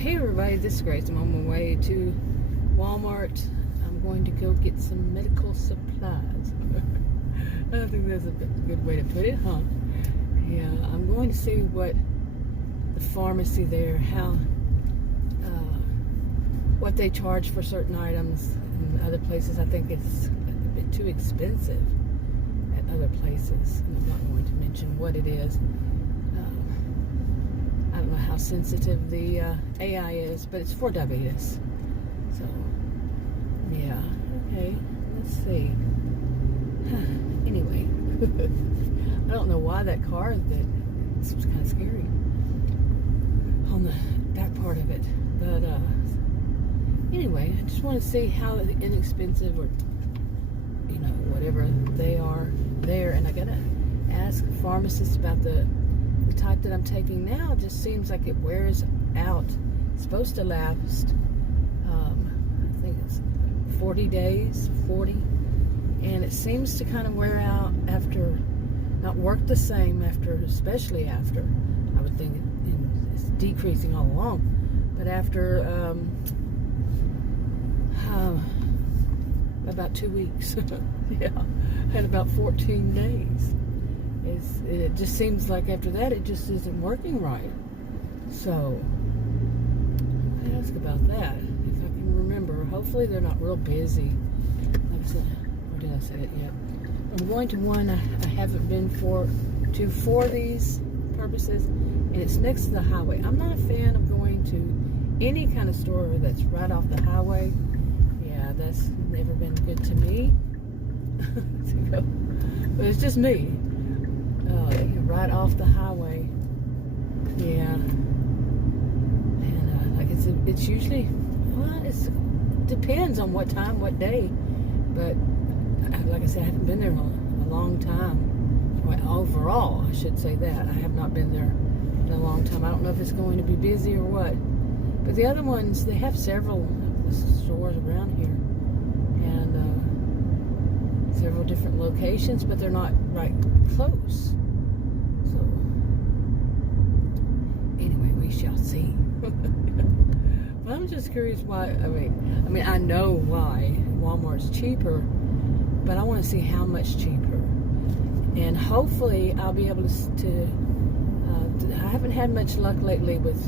Hey everybody, this is Grace. I'm on my way to Walmart. I'm going to go get some medical supplies. I think that's a good way to put it, huh? Yeah, I'm going to see what the pharmacy there, what they charge for certain items. In other places, I think it's a bit too expensive at other places. And I'm not going to mention what it is. I don't know how sensitive the AI is, but it's for diabetes. So, yeah. Okay, let's see. Anyway, I don't know why that car, this was kind of scary on the back part of it. But anyway, I just want to see how inexpensive or, whatever they are there. And I got to ask pharmacists about the type that I'm taking now. It just seems like it wears out. It's supposed to last, I think it's 40 days, and it seems to kind of wear out after, not work the same after, especially after, I would think it's decreasing all along, but after about 2 weeks, yeah, and about 14 days. It just seems like after that it just isn't working right. So I ask about that if I can remember. Hopefully they're not real busy. Like I said, or did I say it yet? I'm going to one I haven't been for these purposes, and it's next to the highway. I'm not a fan of going to any kind of store that's right off the highway. Yeah, that's never been good to me. But it's just me. Right off the highway. Yeah. And like it's usually, well, it depends on what time, what day. But like I said, I haven't been there in a long time. Well, overall, I should say that. I have not been there in a long time. I don't know if it's going to be busy or what. But the other ones, they have several stores around here. And several different locations, but they're not right close. So anyway, we shall see. But I'm just curious why. I mean, I know why Walmart's cheaper, but I want to see how much cheaper. And hopefully, I'll be able to. I haven't had much luck lately with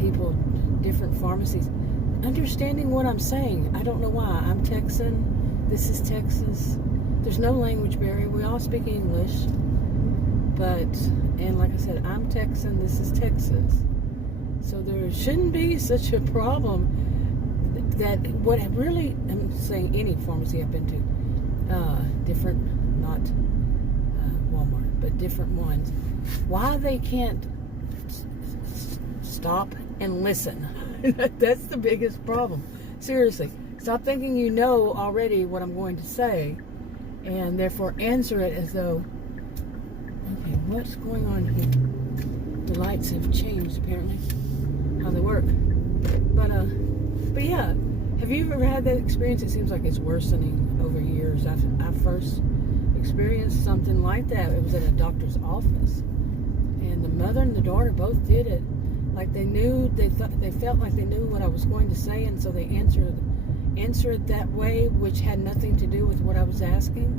people, different pharmacies, understanding what I'm saying. I don't know why. I'm Texan. This is Texas. There's no language barrier. We all speak English. And like I said, I'm Texan. This is Texas. So there shouldn't be such a problem. That what really, I'm saying any pharmacy I've been to, different, not Walmart, but different ones, why they can't stop and listen. That's the biggest problem. Seriously. Stop thinking you know already what I'm going to say, and therefore answer it as though, okay, what's going on here? The lights have changed, apparently, how they work. But yeah, have you ever had that experience? It seems like it's worsening over years. I first experienced something like that. It was at a doctor's office, and the mother and the daughter both did it. Like they felt like they knew what I was going to say, and so they answered that way, which had nothing to do with what I was asking,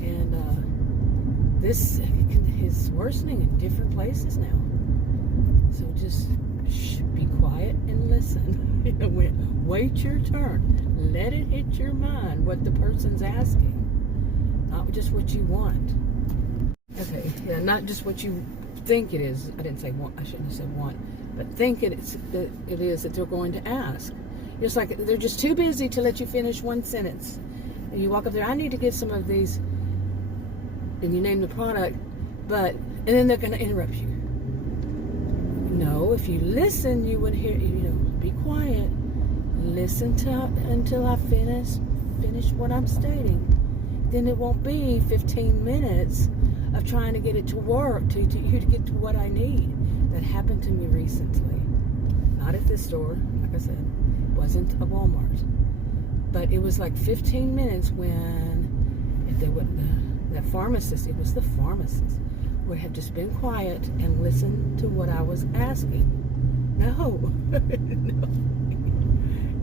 and this is worsening in different places now. So just be quiet and listen. Wait your turn. Let it hit your mind what the person's asking, not just what you want. Okay, yeah, not just what you think it is. I didn't say want. I shouldn't have said want. But think it is that they're going to ask. It's like they're just too busy to let you finish one sentence. And you walk up there, I need to get some of these, and you name the product, and then they're going to interrupt you. No, if you listen, you would hear, be quiet. Listen until I finish what I'm stating. Then it won't be 15 minutes of trying to get it to work, to get to what I need. That happened to me recently. Not at this store, like I said. It wasn't a Walmart. But it was like 15 minutes when, if they wouldn't, that pharmacist, it was the pharmacist, would have just been quiet and listened to what I was asking. No. No.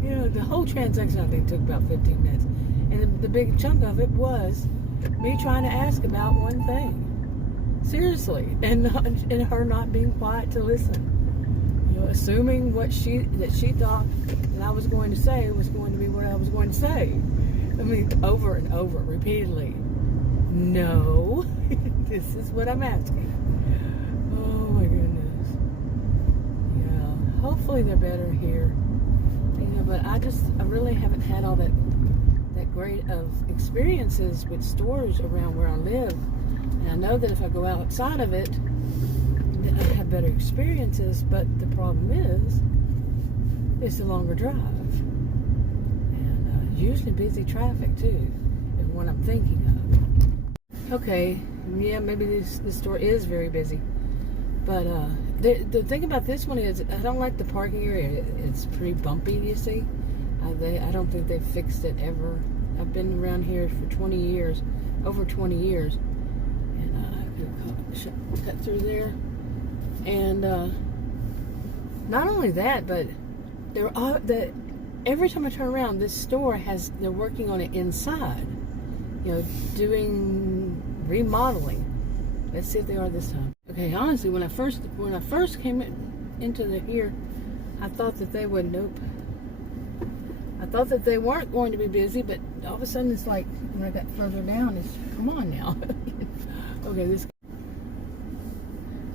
You know, the whole transaction, I think, took about 15 minutes. And the big chunk of it was me trying to ask about one thing. Seriously. And her not being quiet to listen. You know, assuming that she thought that I was going to say was going to be what I was going to say. I mean, over and over, repeatedly. No. This is what I'm asking. Oh, my goodness. Yeah. Hopefully they're better here. You know, but I really haven't had all that great of experiences with stores around where I live. And I know that if I go outside of it, I have better experiences, but the problem is it's a longer drive. And usually busy traffic too, is what I'm thinking of. Okay, yeah, maybe this store is very busy. But the thing about this one is I don't like the parking area. It's pretty bumpy, you see. I don't think they've fixed it ever. I've been around here for 20 years, over 20 years. And cut through there. And not only that, but every time I turn around, this store they're working on it inside. You know, doing remodeling. Let's see if they are this time. Okay, honestly, when I first came into here, I thought that they would. Nope. I thought that they weren't going to be busy, but all of a sudden it's like when I got further down, it's come on now. Okay, this.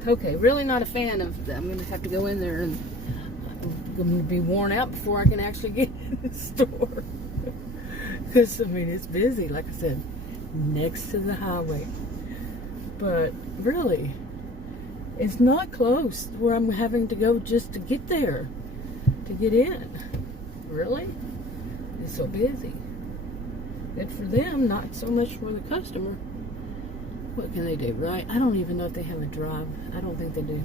Okay, really not a fan of that. I'm going to have to go in there and I'm going to be worn out before I can actually get in the store. Because, I mean, it's busy, like I said, next to the highway. But, really, it's not close where I'm having to go just to get there, to get in. Really? It's so busy. Good for them, not so much for the customer. What can they do, right? I don't even know if they have a drive. I don't think they do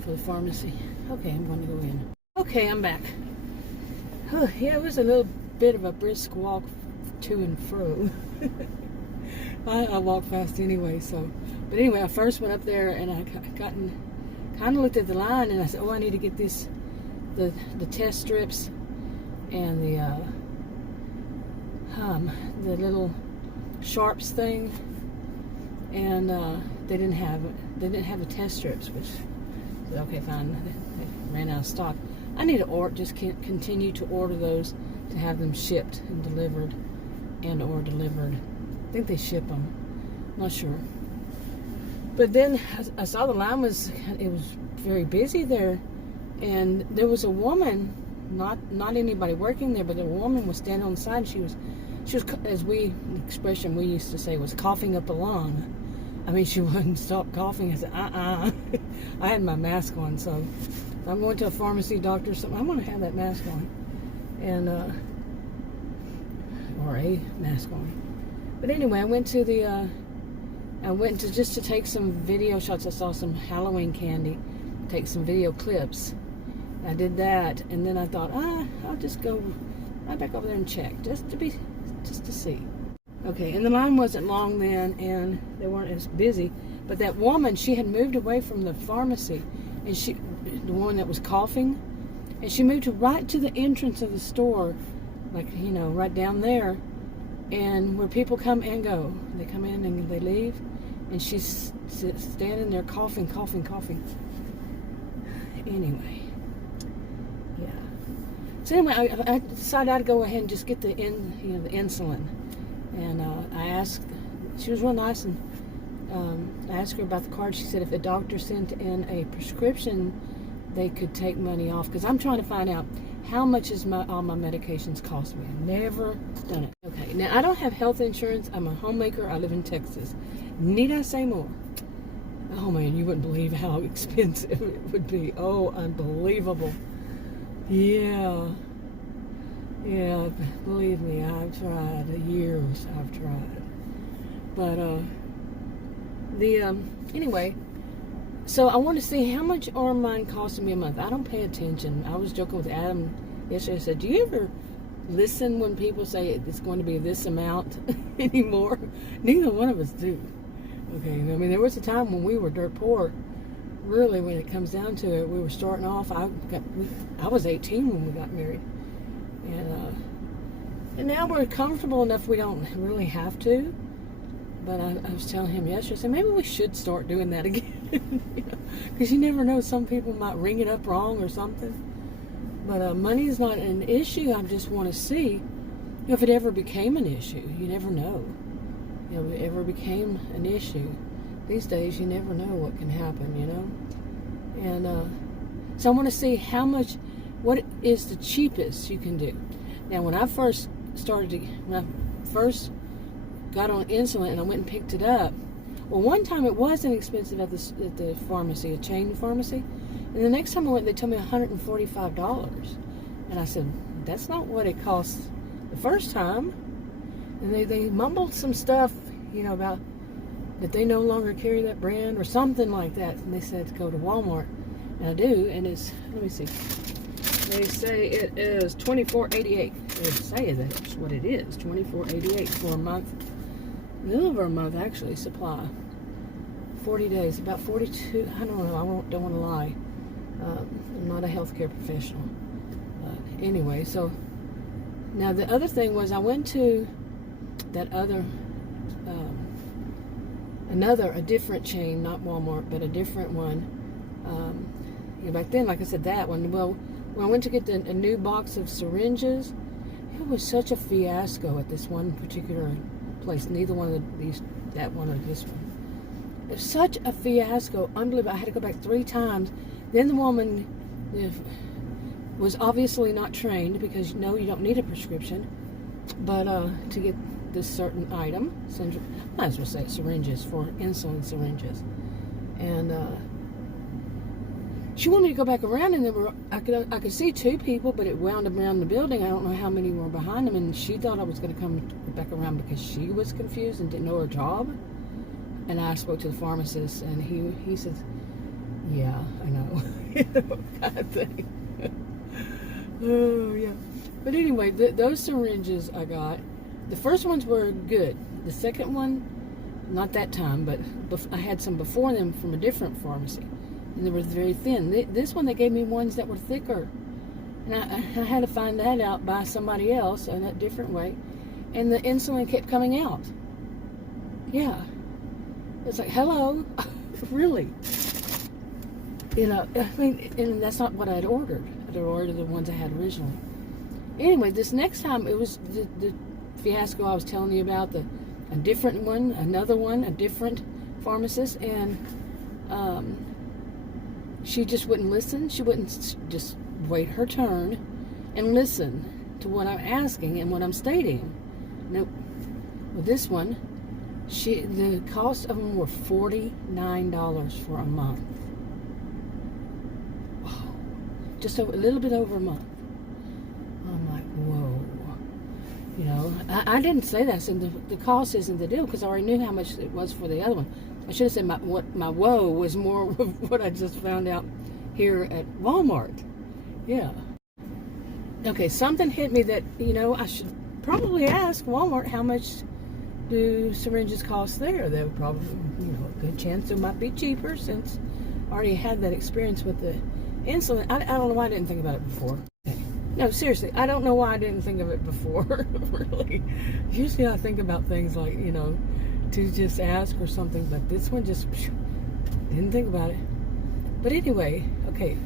for the pharmacy. Okay, I'm going to go in. Okay, I'm back. Oh, yeah, it was a little bit of a brisk walk to and fro. I walk fast anyway, so. But anyway, I first went up there and I kind of looked at the line and I said, oh, I need to get the test strips and the little sharps thing. And they didn't have the test strips, which said, okay, fine. They ran out of stock. I need to just continue to order those to have them shipped and delivered, or delivered. I think they ship them. Not sure. But then I saw the line was very busy there, and there was a woman, not anybody working there, but a woman was standing on the side. And she was, as the expression we used to say was coughing up a lung. I mean, she wouldn't stop coughing. I said, I had my mask on, so if I'm going to a pharmacy, doctor, or something, I'm going to have that mask on. And, or a mask on. But anyway, I went to just to take some video shots. I saw some Halloween candy, take some video clips. I did that, and then I thought, I'll just go right back over there and check, just to see. Okay, and the line wasn't long then, and they weren't as busy. But that woman, she had moved away from the pharmacy, and the one that was coughing, and she moved right to the entrance of the store, like, you know, right down there, and where people come and go. They come in and they leave, and she's standing there coughing. Anyway, yeah. So anyway, I decided I'd go ahead and just get the insulin. And I asked, she was real nice, and I asked her about the card. She said if the doctor sent in a prescription, they could take money off. Because I'm trying to find out how much all my medications cost me. I've never done it. Okay, now I don't have health insurance. I'm a homemaker. I live in Texas. Need I say more? Oh man, you wouldn't believe how expensive it would be. Oh, unbelievable. Yeah. Yeah, believe me, I've tried. Years I've tried. But, anyway, so I want to see how much are mine costing me a month. I don't pay attention. I was joking with Adam yesterday. I said, do you ever listen when people say it's going to be this amount anymore? Neither one of us do. Okay, I mean, there was a time when we were dirt poor. Really, when it comes down to it, we were starting off. I was 18 when we got married, and now we're comfortable enough we don't really have to. But I was telling him yesterday, I said, maybe we should start doing that again. Because you never know, some people might ring it up wrong or something. But money is not an issue. I just want to see if it ever became an issue. You never know. If it ever became an issue. These days, you never know what can happen, And so I want to see what is the cheapest you can do. Now, when I first got on insulin and I went and picked it up, well, one time it was inexpensive at the pharmacy, a chain pharmacy, and the next time I went, they told me $145, and I said, that's not what it cost the first time. And they mumbled some stuff, about that they no longer carry that brand or something like that, and they said to go to Walmart, and I do, and it's, let me see, they say it is $24.88. They say that's what it is, $24.88 for a month. A little over a month, actually, supply. 40 days, about 42, I don't know, don't want to lie. I'm not a healthcare professional. Anyway, so, now the other thing was I went to that other, a different chain, not Walmart, but a different one. Back then, like I said, that one. Well, when I went to get a new box of syringes, it was such a fiasco at this one particular place. Neither one of that one or this one. It was such a fiasco, unbelievable. I had to go back 3 times. Then the woman was obviously not trained, because no, you don't need a prescription, but to get this certain item, might as well say syringes, for insulin syringes, and she wanted me to go back around, and I could see 2 people, but it wound up around the building. I don't know how many were behind them, and she thought I was going to come back around because she was confused and didn't know her job. And I spoke to the pharmacist, and he said, yeah, I know, kind of thing. Oh, yeah. But anyway, those syringes I got, the first ones were good. The second one, not that time, but I had some before them from a different pharmacy, and they were very thin. This one, they gave me ones that were thicker, and I had to find that out by somebody else in a different way, and the insulin kept coming out. Yeah. It's like, hello, really? I mean, and that's not what I'd ordered. I'd ordered the ones I had originally. Anyway, this next time, it was the fiasco I was telling you about, a different one, another one, a different pharmacist, and she just wouldn't listen. She wouldn't just wait her turn and listen to what I'm asking and what I'm stating. Nope. With this one, the cost of them were $49 for a month. Wow. Just a little bit over a month. I'm like, whoa. I didn't say that. I said the cost isn't the deal, because I already knew how much it was for the other one. I should have said my whoa was more of what I just found out here at Walmart. Yeah. Okay, something hit me that, I should probably ask Walmart how much do syringes cost there. They would probably, a good chance it might be cheaper, since I already had that experience with the insulin. I don't know why I didn't think about it before. No, seriously, I don't know why I didn't think of it before, really. Usually I think about things like, to just ask or something, but this one just didn't think about it. But anyway, okay.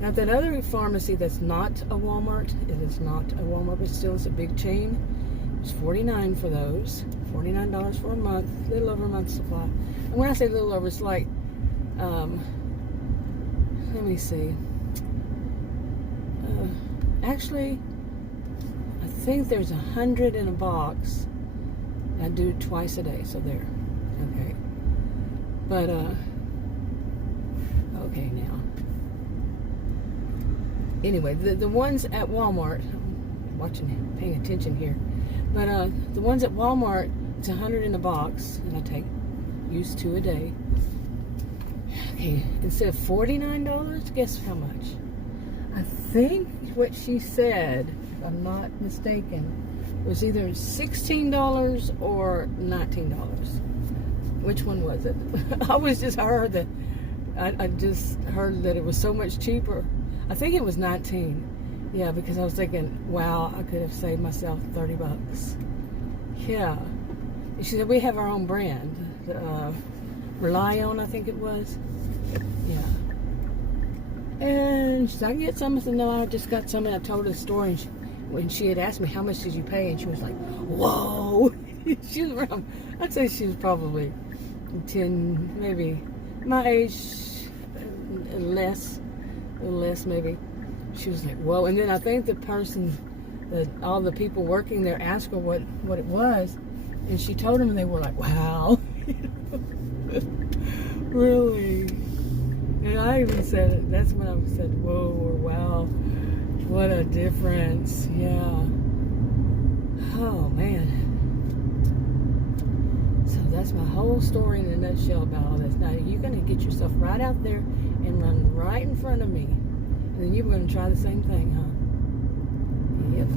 Now that other pharmacy that's not a Walmart, it is not a Walmart, but still it's a big chain. It's $49 for those. $49 for a month, a little over a month's supply. And when I say little over, it's like, let me see. Actually, I think there's 100 in a box. I do twice a day, so there. Okay. But, okay now. Anyway, the ones at Walmart, I'm paying attention here. But the ones at Walmart, it's 100 in a box, and I use 2 a day. Okay, instead of $49, guess how much? I think what she said, if I'm not mistaken, was either $16 or $19. Which one was it? I just heard that. I just heard that it was so much cheaper. I think it was 19. Yeah, because I was thinking, wow, I could have saved myself $30. Yeah. And she said, we have our own brand. Rely On, I think it was. Yeah. And she said, I can get some. I said, no, I just got some. And I told her the story. And when she had asked me, how much did you pay? And she was like, whoa. She was around, I'd say she was probably 10, maybe my age, a little less maybe. She was like, whoa. And then I think the person, all the people working there asked her what it was. And she told them, and they were like, wow. Really? And I even said it. That's when I said, whoa, or wow. What a difference. Yeah. Oh, man. So that's my whole story in a nutshell about all this. Now, you're going to get yourself right out there and run right in front of me. And then you're going to try the same thing, huh? Yep.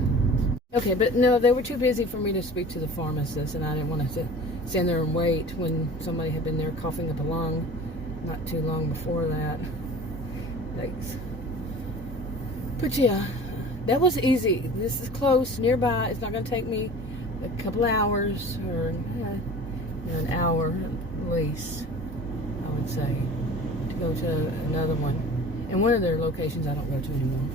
Okay, but no, they were too busy for me to speak to the pharmacist, and I didn't want to stand there and wait when somebody had been there coughing up a lung not too long before that. Thanks. But yeah, that was easy. This is close, nearby. It's not going to take me a couple hours or an hour at least, I would say, to go to another one. And one of their locations I don't go to anymore.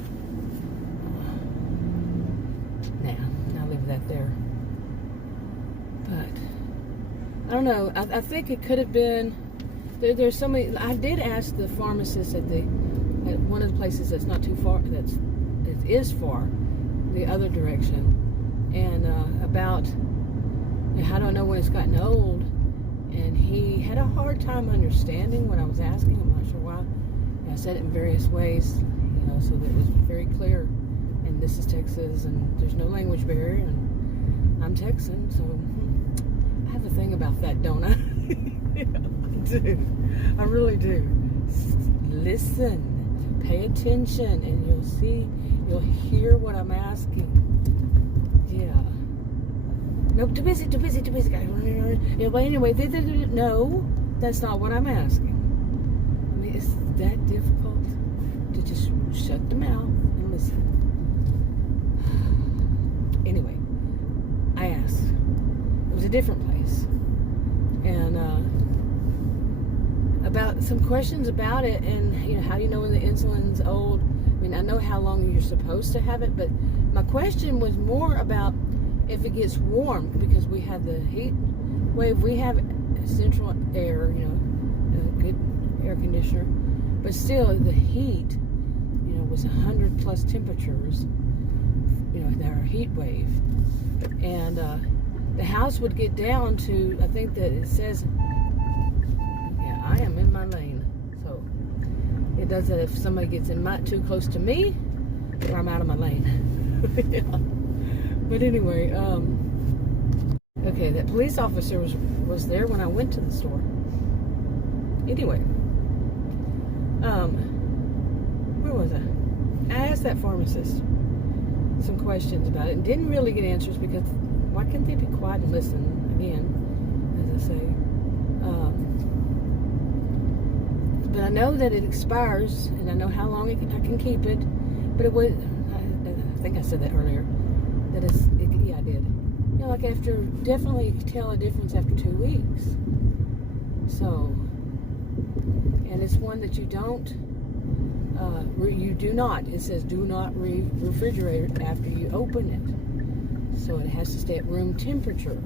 I'll leave that there. But I don't know. I think it could have been. There's so many. I did ask the pharmacist at one of the places that's not too far. It is far, the other direction, and about how do I know when it's gotten old. And he had a hard time understanding what I was asking. I'm not sure why. And I said it in various ways, so that it was very clear. And this is Texas, and there's no language barrier, and I'm Texan, so I have a thing about that, don't I? I do. I really do. Listen, pay attention, and you'll hear what I'm asking. Yeah. Nope, too busy. But anyway, no, that's not what I'm asking. I mean, it's that difficult to just shut the mouth and listen. Anyway, I asked. It was a different place. And about some questions about it, and how do you know when the insulin's old? I mean, I know how long you're supposed to have it, but my question was more about if it gets warm, because we have the heat wave, we have central air, a good air conditioner, but still the heat, was 100 plus temperatures, our heat wave, and the house would get down to, I think that it says, yeah, I am in my lane, so it does that if somebody gets too close to me, or I'm out of my lane. Yeah. But anyway, okay, that police officer was there when I went to the store. Anyway, where was I? I asked that pharmacist some questions about it and didn't really get answers, because why can't they be quiet and listen again, as I say. But I know that it expires, and I know how long I can keep it, but it was, I think I said that earlier, that yeah, I did. Like definitely tell a difference after 2 weeks. So, and it's one that you do not, it says do not refrigerate it after you open it. So it has to stay at room temperature.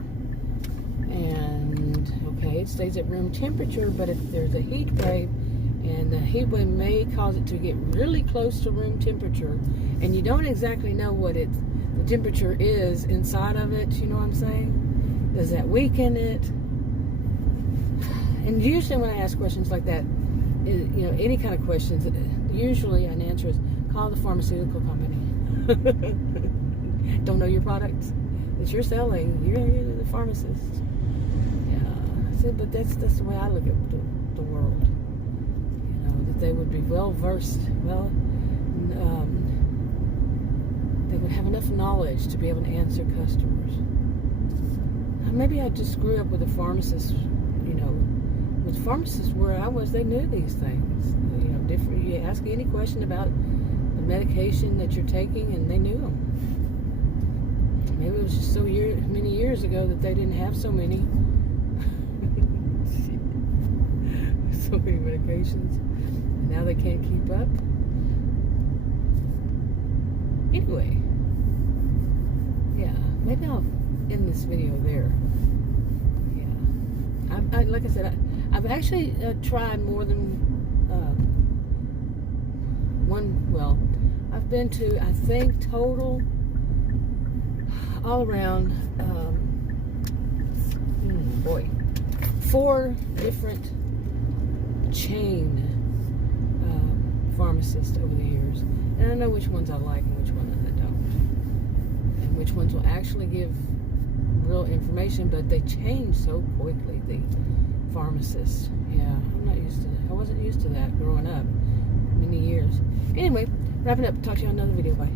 And, okay, it stays at room temperature, but if there's a heat wave, and the heat wave may cause it to get really close to room temperature, and you don't exactly know what the temperature is inside of it, you know what I'm saying? Does that weaken it? And usually when I ask questions like that, any kind of questions, usually an answer is, call the pharmaceutical company. Don't know your products that you're selling. You're the pharmacist. Yeah. So, but that's the way I look at the world. That they would be well versed. They would have enough knowledge to be able to answer customers. Maybe I just grew up with a pharmacist, you know, with pharmacists where I was, they knew these things. You know, different. You ask any question about the medication that you're taking, and they knew them. Maybe it was just so many years ago that they didn't have so many medications, and now they can't keep up. Anyway, yeah, maybe I'll end this video there. Yeah, I like I said, I've actually tried more than one. Well, I've been to, I think, total all around 4 different chain pharmacists over the years, and I know which ones I like and which ones I don't, and which ones will actually give real information, but they change so quickly, the pharmacists. Yeah, I'm not used to that. I wasn't used to that growing up many years. Anyway, wrapping up. Talk to you on another video. Bye.